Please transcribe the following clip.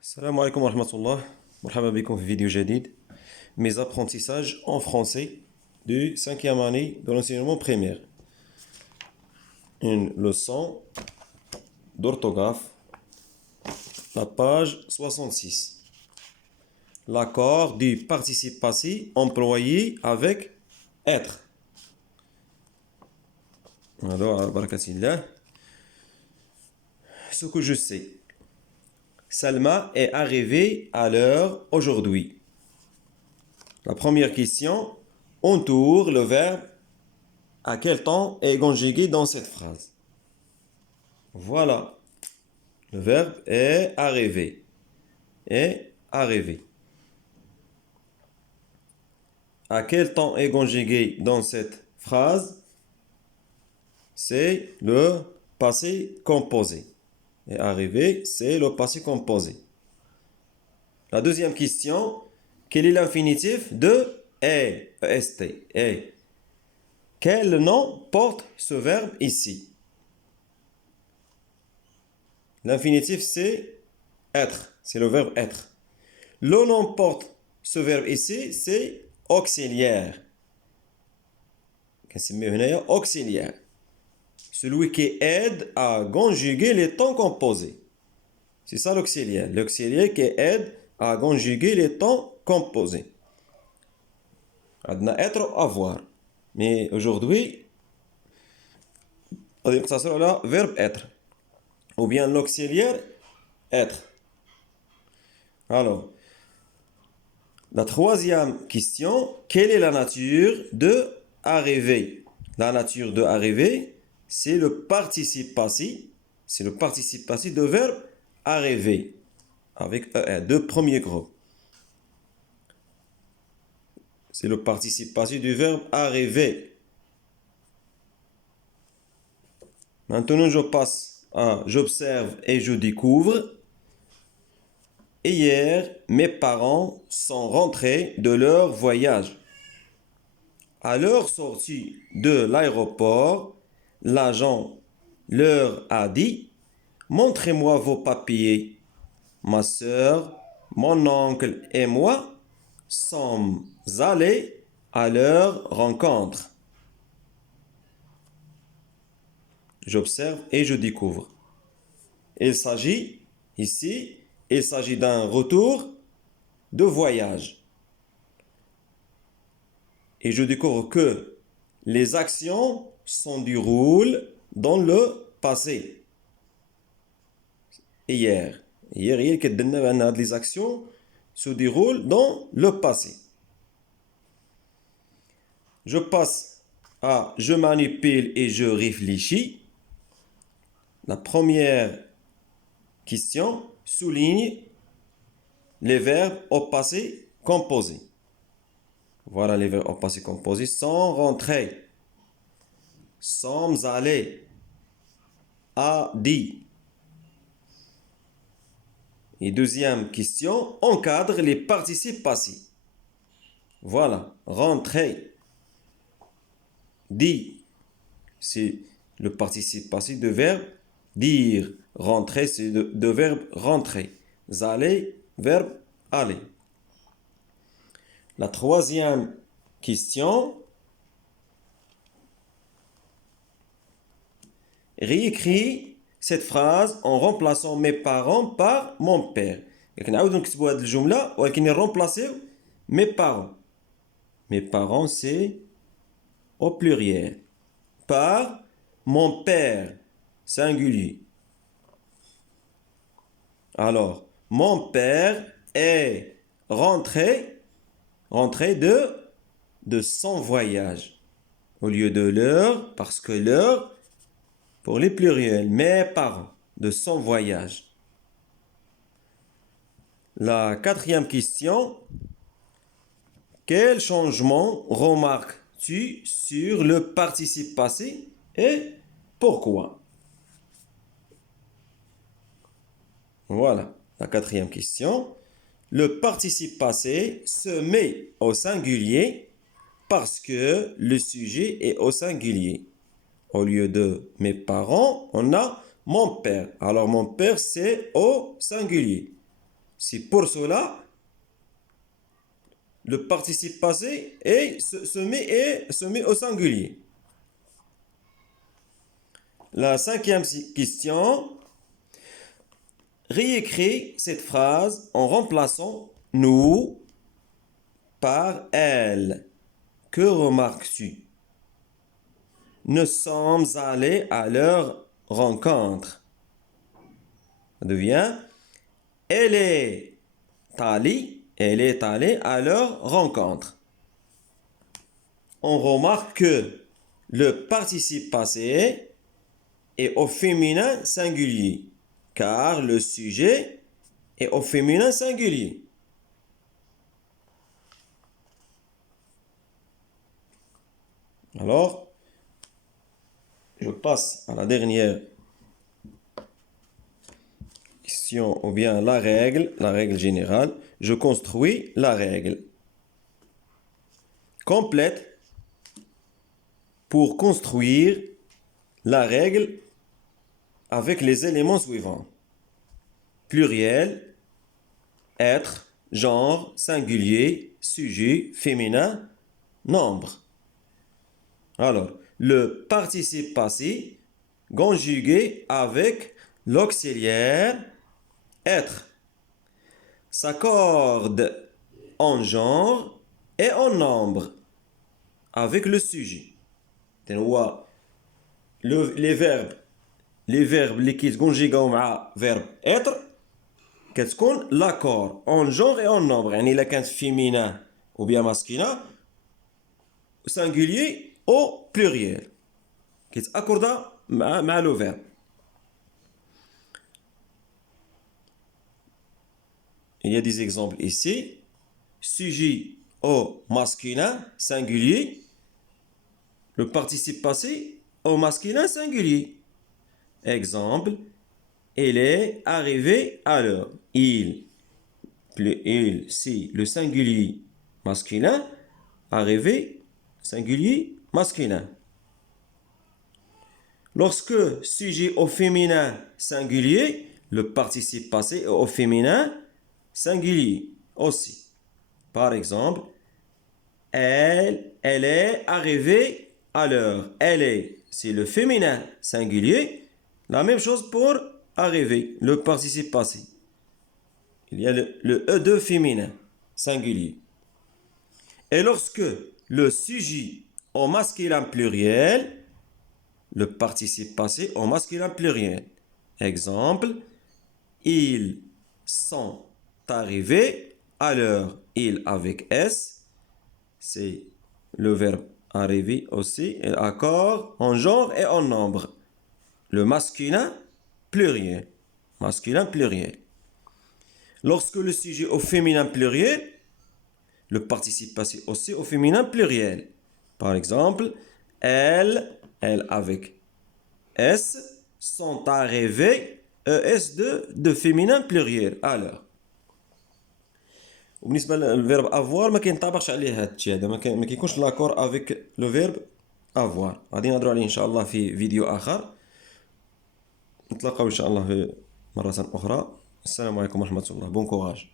Salam alaikum wa rahmatullah. Marhaba bikoum fi vidéo jadid. Mes apprentissages en français du 5e année de l'enseignement primaire. Une leçon d'orthographe, la page 66. L'accord du participe passé employé avec être. Alors, barakatillah. Ce que je sais. Salma est arrivée à l'heure aujourd'hui. La première question entoure le verbe à quel temps est conjugué dans cette phrase. Voilà. Le verbe est arrivé. Est arrivé. À quel temps est conjugué dans cette phrase? C'est le passé composé. Est arrivé, c'est le passé composé. La deuxième question, quel est l'infinitif de est? Est. Est. Quel nom porte ce verbe ici? L'infinitif, c'est être. C'est le verbe être. Le nom porte ce verbe ici, c'est auxiliaire. Auxiliaire. Celui qui aide à conjuguer les temps composés. C'est ça l'auxiliaire. L'auxiliaire qui aide à conjuguer les temps composés. عندنا être ou avoir. Mais aujourd'hui, on va sur le verbe être. Ou bien l'auxiliaire être. Alors, la troisième question, quelle est la nature de arriver? La nature de arriver, c'est le participe passé. C'est le participe passé de verbe arriver. Avec ER, deux premiers groupes. C'est le participe passé du verbe arriver. Maintenant, je passe à j'observe et je découvre. Hier, mes parents sont rentrés de leur voyage. À leur sortie de l'aéroport, l'agent leur a dit « Montrez-moi vos papiers. » Ma sœur, mon oncle et moi sommes allés à leur rencontre. J'observe et je découvre. Il s'agit d'un retour de voyage. Et je découvre que les actions se déroulent dans le passé. Hier, les actions se déroulent dans le passé. Je passe à je manipule et je réfléchis. La première question souligne les verbes au passé composé. Voilà les verbes au passé composé. Sont rentrés, sommes allés, a dit. Et deuxième question, encadre les participes passés. Voilà, rentrer, dit, c'est le participe passé de verbe dire. Rentrer, c'est de verbe rentrer. Aller, verbe aller. La troisième question, réécris cette phrase en remplaçant mes parents par mon père. نعاودو نكتبوا هذه الجملة ولكن remplacer mes parents. Mes parents c'est au pluriel. Par mon père singulier. Alors, mon père est rentré de son voyage. Au lieu de leur, parce que leur, pour les pluriels, mes parents, de son voyage. La quatrième question, quel changement remarques-tu sur le participe passé et pourquoi? Voilà, la quatrième question. Le participe passé se met au singulier parce que le sujet est au singulier. Au lieu de mes parents, on a mon père. Alors mon père, c'est au singulier. C'est pour cela le participe passé se met au singulier. La cinquième question. Réécris cette phrase en remplaçant nous par elle. Que remarques-tu? Nous sommes allés à leur rencontre. Ça devient elle est allée à leur rencontre. On remarque que le participe passé est au féminin singulier, car le sujet est au féminin singulier. Alors, je passe à la dernière question, ou bien la règle générale. Je construis la règle. Complète pour construire la règle avec les éléments suivants. Pluriel, être, genre, singulier, sujet, féminin, nombre. Alors, le participe passé conjugué avec l'auxiliaire être s'accorde en genre et en nombre avec le sujet. Les verbes اللي كيتكونجيغاو مع verbe être كتكون l'accord en genre et en nombre. يعني إلا كانت féminin ou bien masculin singulier au pluriel كيتأكوردا مع le verbe. Il y a des exemples ici. Sujet au masculin singulier, le participe passé au masculin singulier. Exemple, elle est arrivée à l'heure. Il, c'est le singulier masculin, arrivé, singulier masculin. Lorsque sujet au féminin singulier, le participe passé est au féminin singulier aussi. Par exemple, elle est arrivée à l'heure. Elle est, c'est le féminin singulier. La même chose pour arriver, le participe passé. Il y a le E2 féminin singulier. Et lorsque le sujet au masculin pluriel, le participe passé au masculin pluriel. Exemple, ils sont arrivés à l'heure. Il avec S, c'est le verbe arriver aussi, et accord en genre et en nombre. Le masculin pluriel. Masculin pluriel. Lorsque le sujet au féminin pluriel, le participe passé aussi au féminin pluriel. Par exemple, elle avec S sont arrivés, ES de féminin pluriel. Alors, وبالنسبه للفيرب افوار ما كينطبقش عليه هذا الشيء هذا، ما كيكونش لاكور افيك لو فيرب افوار. غادي نهضروا عليه ان شاء الله في فيديو اخر. نتلاقاو ان شاء الله في مره اخرى. السلام عليكم ورحمه الله. بون كوراج.